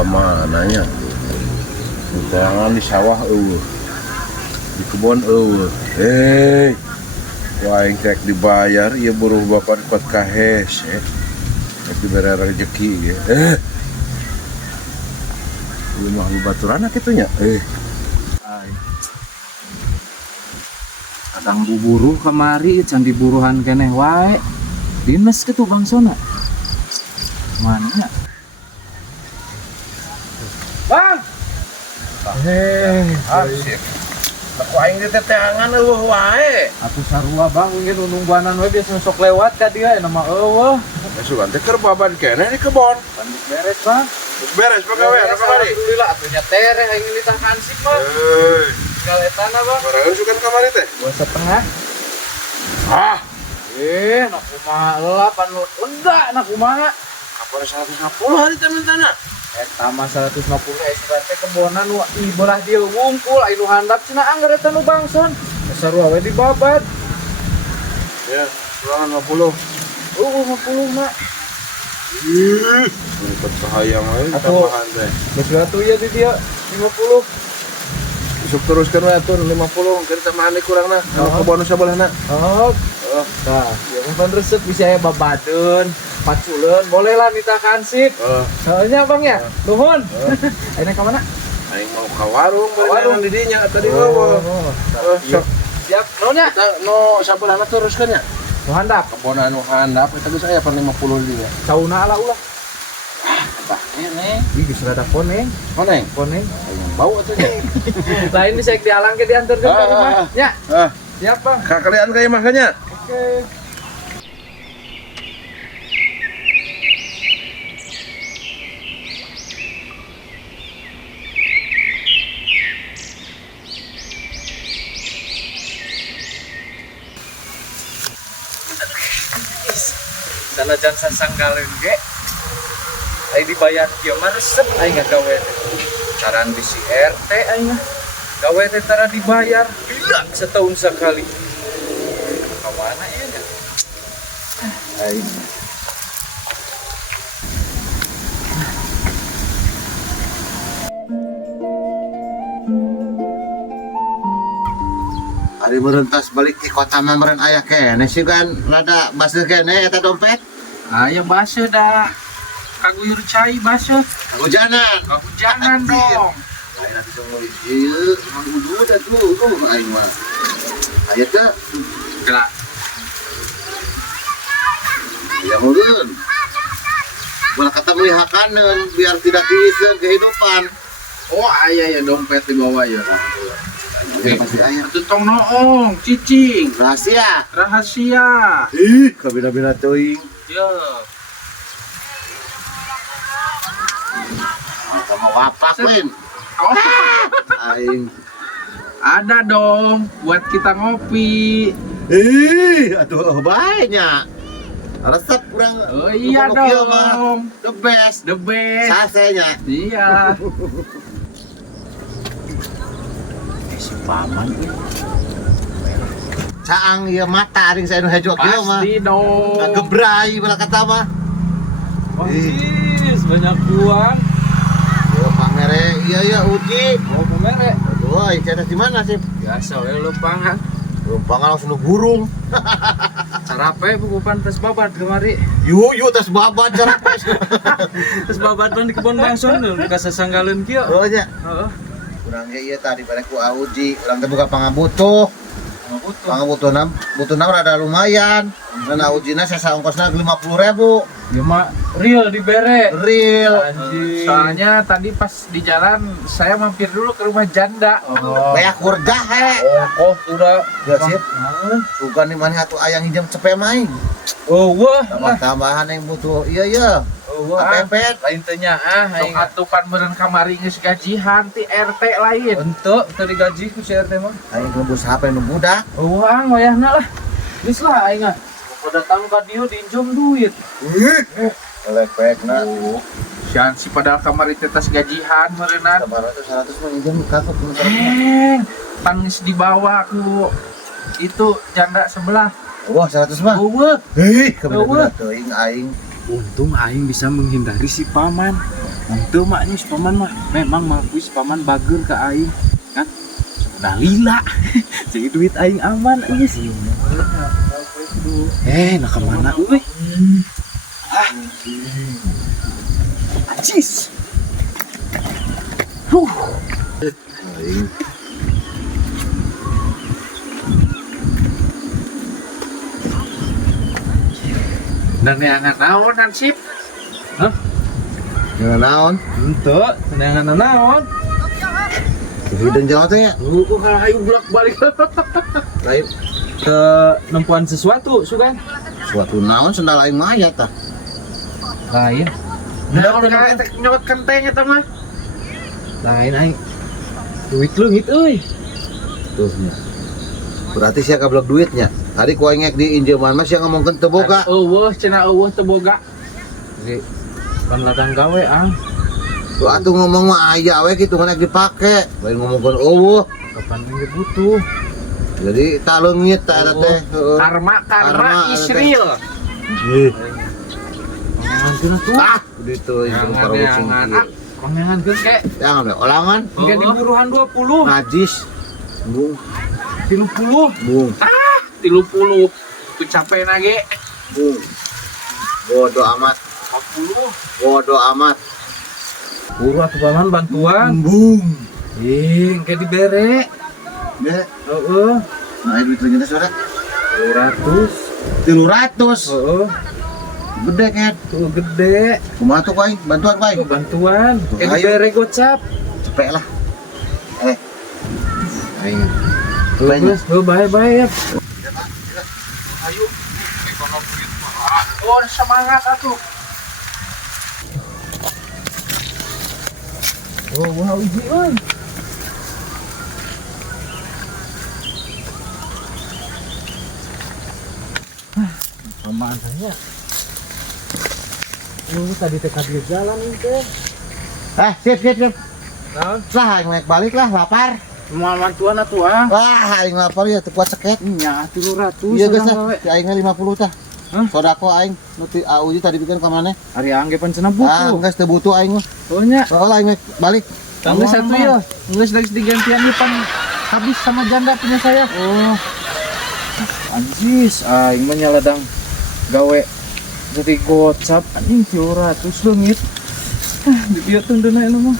kemananya? Jangan di sawah di kebun wah yang cek dibayar ya buruh bapak kuat kahes tapi berer rezeki ya rumah baturan gitu nya kadang buburu kemari can diburuhan keneh wae dinas gitu Bang Sona mana nya Bang asik aku aing diteteangan wae atuh sarua Bang ingin nungguanan we biasa sok lewat ka dia nama eueuh sugan teh keur baban keneh di kebon pandit beres Bang beres pagawe apa kali alhamdulillah atunya tereh aing lintah hansip Bang tinggal etana Bang barang sugan kamari teh 2,5 nak kumaha heula pan lega nak kumaha kapan 150 hari temen-temen tama 150 teh kebonan belah dia ngumpul anu handap cenah anggar eta nu bangson sarua we dibabat ya 50 50 mak dapat bahaya mah tambahan teh geus atuh ya di dia 50 isuk teruskan we atuh 50 keur tambahan di kurangna anu kebon sabelahna tah ya mun resep bisa aya babadeun paculeun boleh lah nita kansip soalnya Bang ya nuhun ayeuna ka mana aing mau ka warung di dinya tadi eueuh sok siap nuhunnya nu sabelahna teruskan nya nu handap kebon anu handap eta geus aya per 50 di dinya sauna ala ulah tah ini ih geus rada koneng aing bau atuh nya lain bisa dialang ke diantarkeun ka rumah nya siap Bang kakalian ka imah nya oke sanajan sasanggalin ge ai dibayar kieu mah resep ai ngagawe saran bisi RT ai mah gawe teh tara dibayar bila setahun sekali ka mana ieu nya ai Ari merentas balik ke kota meren aya kene sih kan rada baseuh kene eta dompet. aya baseuh da kaguyur cai baseuh Kehujanan. kehujanan dong Aya bisa ngeulis ieu mah udu da tuh aing mah. Aya teh gerak ya meureun. Bola kata melihakaneun biar tidak kiseun kehidupan. oh aya ya dompet di bawah ya Ya pasti aya. itu tong noong cicing Rahasia. rahasia Ih, kabina-bina teuing. ya Sama wapak Lin. oh, Aing. ada dong buat kita ngopi Ih, aduh banyak. Resep kurang. oh iya dong The best. the best Sasenya. iya si paman Caang ieu mata aring saya nu hejo kieu mah. pasti dong Gebrai bala kata mah. Wis banyak uang Yo pamere iya uji. mau pemere Aduh, cenah di mana sih? biasa we lempangan Lumpangan langsung gurung. sarape bukupan tes babat kemari Yu tes babat jarak pes. tes babat ban di kebun bangson ka sasanggaleuan kieu Oh nya. heeh Urang ge ieu tadi balik ku uji. Urang teh buka pangabutuh. Pangabutuhna rada lumayan. Dan ujina saya ongkosna 50.000. ya mah real dibere Real. anjing soalnya tadi pas di jalan saya mampir dulu ke rumah janda Bayak kurda he. oh sudah Ya sip. Bukan di mana atuh ayang hijau cepet main. oh wah Tambah-tambahan yang butuh. Iya. Apepet. lain tanya aing atupan beureun kamari geus gajihan ti RT lain henteu teu digaji ku si RT mah Aing ngebus HP nu budak. uang wayahna lah geus lah aing datang ka dieu diinjom duit Lepekna. sian si padahal kamari teh tas gajihan meureunna 100 mah hijau kakak bentar. pan geus dibawa ku itu janda sebelah Wah 100 mah. eueuh Hei, kebetulan teuing aing Untung aing bisa menghindari si paman. Untung maknya si paman mah memang mengakui si paman bager ke aing kan. Udah lila. Jadi duit aing aman geus. Nak kemana euy? Anjis. Aing. Dan neangan naon ansip? Yang naon? Henteu, neangan naon? Hidung jalan teh ya. Hayu bolak-balik. Lain Ke nempuan sesuatu, Sugan. suatu naon sendal aing mayat tah. Lain. Nyokot kenteng eta mah. Lain aing. Duit leungit euy. Tuh nya. Berarti sia kablok duitnya. Tadi ku aing ngek di injeman mah sia ngomongkeun teu boga. Eueuh cenah eueuh teu boga. Jadi kan ladang gawe Tuh atuh ngomong mah aya we kitu ngek dipake. Lain ngomongkeun eueuh. kapan ge butuh. Jadi taleungit tah eta teh. Heeh. Karma Karma, is ada teh. real. Ih. Pangankeun tuh. Gitu itu para Jangan ucing. pangankeun ke. Jangan we olangan. Engke diburuhan 20. Najis. Bung, 30. bung, 30. Tu capek ge. bung. Bodoh amat. 40. Bodoh amat. Buru atuh paman bantuan. Bung. Engke dibere. Ge, Heeh. nah duit lagi saudara. 200. 300. Heeh. Gede kan. Tuh gede. Kumaha tuh Koing? Bantuan Koing. Tuh bantuan. Tuh, Engke ayo. dibere gocap. Cepet lah. Aing. Terus, bye-bye ya. Ayo. Ekonomi. Oh, semangat atuh. Oh, wow, uji euy. Aman saya. Tadi tekat di jalan itu. Sip. Naon? Lah aing naik balik lah lapar. Mau bantuan atuh ah. Wah, aing lapar ya teu kuat seket. Nya 300. Iya geus sedang gawe. si aing 50 tah. Hah? Sodako aing nu ti AUJ tadi bikin ka maneh. Ari angge pancena Ah, butuh. geus teu butuh aing mah. Oh nya. Soalnya aing naik balik. Tanggal satu ya. Nulis lagi digantian nih pan habis sama janda punya saya. Oh. Anjis, aing mah nyaladang gawe jadi gocap anjing 300 leungit. Di bieu teu deuna mah.